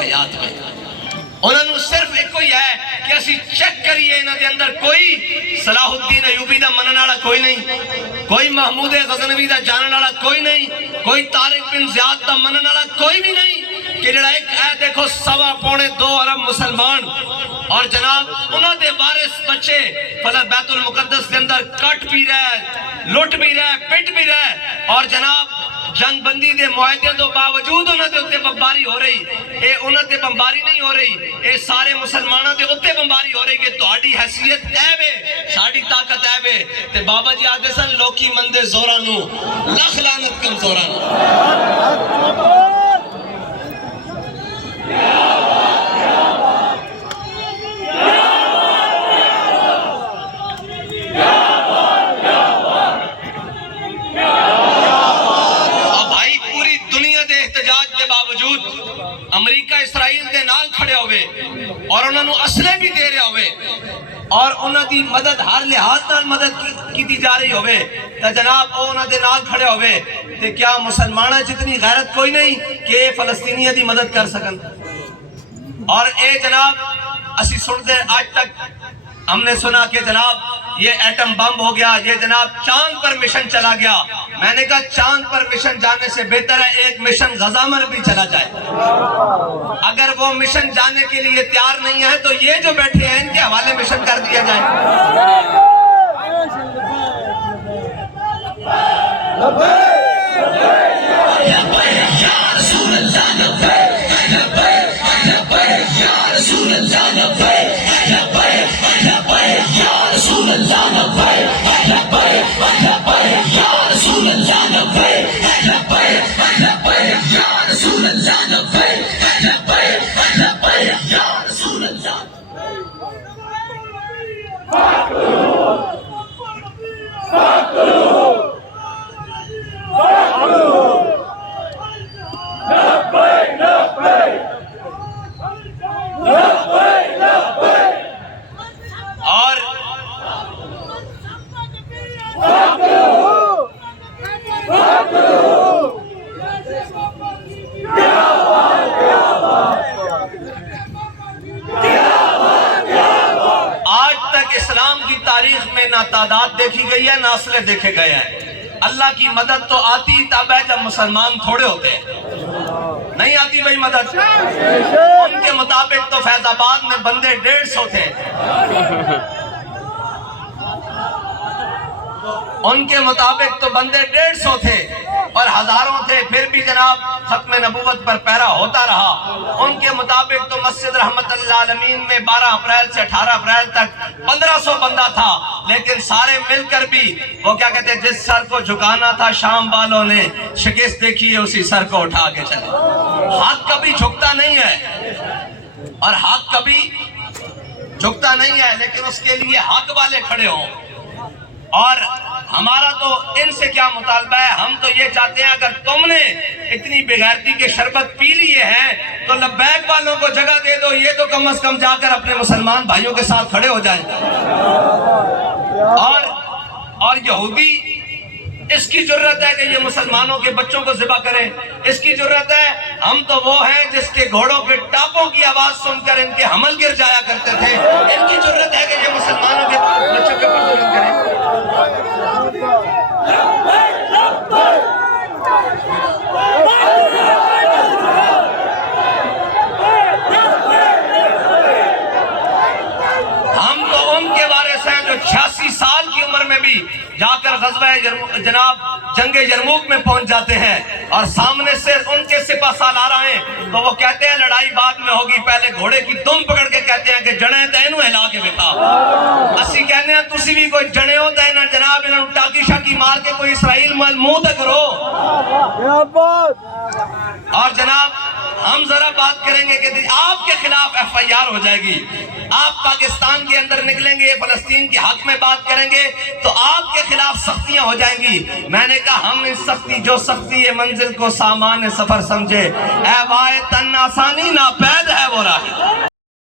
حیات میں انہوں نے صرف ایک کوئی ہے کہ اسی چیک کریے انہوں دے اندر کوئی صلاح الدین ایوبی دا منن والا کوئی نہیں، کوئی محمود غزنوی دا جانن والا کوئی نہیں، کوئی طارق بن زیاد دا منن والا کوئی بھی نہیں کہ جڑا ایک ہے دیکھو 2.25 ارب مسلمان اور جناب انہوں دے وارث بچے فلک بیت المقدس کے اندر کٹ بھی رہے، لٹ بھی رہے، پٹ بھی رہے اور جناب جنگ بندی دے معاہدے تو باوجود انہوں دے اتے بمباری ہو رہی، اے انہوں دے بمباری نہیں ہو رہی، اے سارے مسلمانوں دے اتے بمباری ہو رہی کہ تہاڈی حیثیت اے وے، ساڈی طاقت اے وے تے بابا جی آدھے سن لوکی مندے زورانو لکھ لعنت کمزورانو۔ امریکہ اسرائیل دے نال کھڑے ہوئے اور انہوں نے اسلحے بھی دے رہے ہوئے اور انہوں دی مدد ہر لحاظ نال مدد کی دی جا رہی ہوئے تو جناب انہوں دے نال کھڑے ہوئے تو کیا مسلمانہ جتنی غیرت کوئی نہیں کہ فلسطینیہ دی مدد کر سکن؟ اور اے جناب اسی سنتے آج تک ہم نے سنا کہ جناب یہ ایٹم بم ہو گیا، یہ جناب چاند پر مشن چلا گیا۔ میں نے کہا چاند پر مشن جانے سے بہتر ہے ایک مشن غزہ پر بھی چلا جائے۔ اگر وہ مشن جانے کے لیے تیار نہیں ہے تو یہ جو بیٹھے ہیں ان کے حوالے مشن کر دیا جائے۔ تاریخ میں نہ تعداد دیکھی گئی ہے نہ اسلحے دیکھے گئے ہیں۔ اللہ کی مدد تو آتی تب ہے جب مسلمان تھوڑے ہوتے ہیں، نہیں آتی بھئی مدد۔ ان کے مطابق تو فیض آباد میں بندے 150 تھے، ان کے مطابق تو بندے 150 تھے اور ہزاروں تھے، پھر بھی جناب ختم نبوت پر پیرا ہوتا رہا۔ ان کے مطابق تو مسجد رحمت اللہ عالمین میں 12 اپریل سے 18 اپریل تک 1500 بندہ تھا، لیکن سارے مل کر بھی وہ کیا کہتے ہیں جس سر کو جھکانا تھا شام والوں نے شکست دیکھی ہے اسی سر کو اٹھا کے چلے۔ حق کبھی جھکتا نہیں ہے اور حق کبھی جھکتا نہیں ہے، لیکن اس کے لیے حق والے کھڑے ہوں۔ اور ہمارا تو ان سے کیا مطالبہ ہے، ہم تو یہ چاہتے ہیں اگر تم نے اتنی بغیرتی کے شربت پی لیے ہیں تو لبیک والوں کو جگہ دے دو، یہ تو کم از کم جا کر اپنے مسلمان بھائیوں کے ساتھ کھڑے ہو جائیں۔ اور یہودی اس کی جرت ہے کہ یہ مسلمانوں کے بچوں کو ذبح کریں، اس کی جرت ہے۔ ہم تو وہ ہیں جس کے گھوڑوں کے ٹاپوں کی آواز سن کر ان کے حمل گر جایا کرتے تھے، ان کی جرت ہے کہ یہ مسلمانوں کے بچوں کے پر ظلم کریں۔ ہم تو ان کے وارث ہیں جو 86 سال کی عمر میں بھی جا کر غزوہ جناب جنگ یرموک میں پہنچ جاتے ہیں اور سامنے سے ان کے سپہ سالار آئے تو وہ کہتے ہیں لڑائی بعد میں ہوگی، پہلے گھوڑے کی دم پکڑ کے کہتے ہیں کہ جڑیں تے انہوں ہلا کے بتا۔ اسی کہنے ہیں تسی بھی کوئی جڑیں ہوتا ہے نا جناب انہوں ٹاکی شاکی مار کے کوئی اسرائیل مال منہ تک کرو۔ اور جناب ہم ذرا بات کریں گے کہ آپ کے خلاف FIR ہو جائے گی، آپ پاکستان کے اندر نکلیں گے فلسطین کے حق میں بات کریں گے تو آپ کے خلاف سختیاں ہو جائیں گی۔ میں نے کہا ہم اس سختی جو سختی ہے منزل کو سامان سفر سمجھے، اے وائے تن آسانی ناپید ہے وہ راہی۔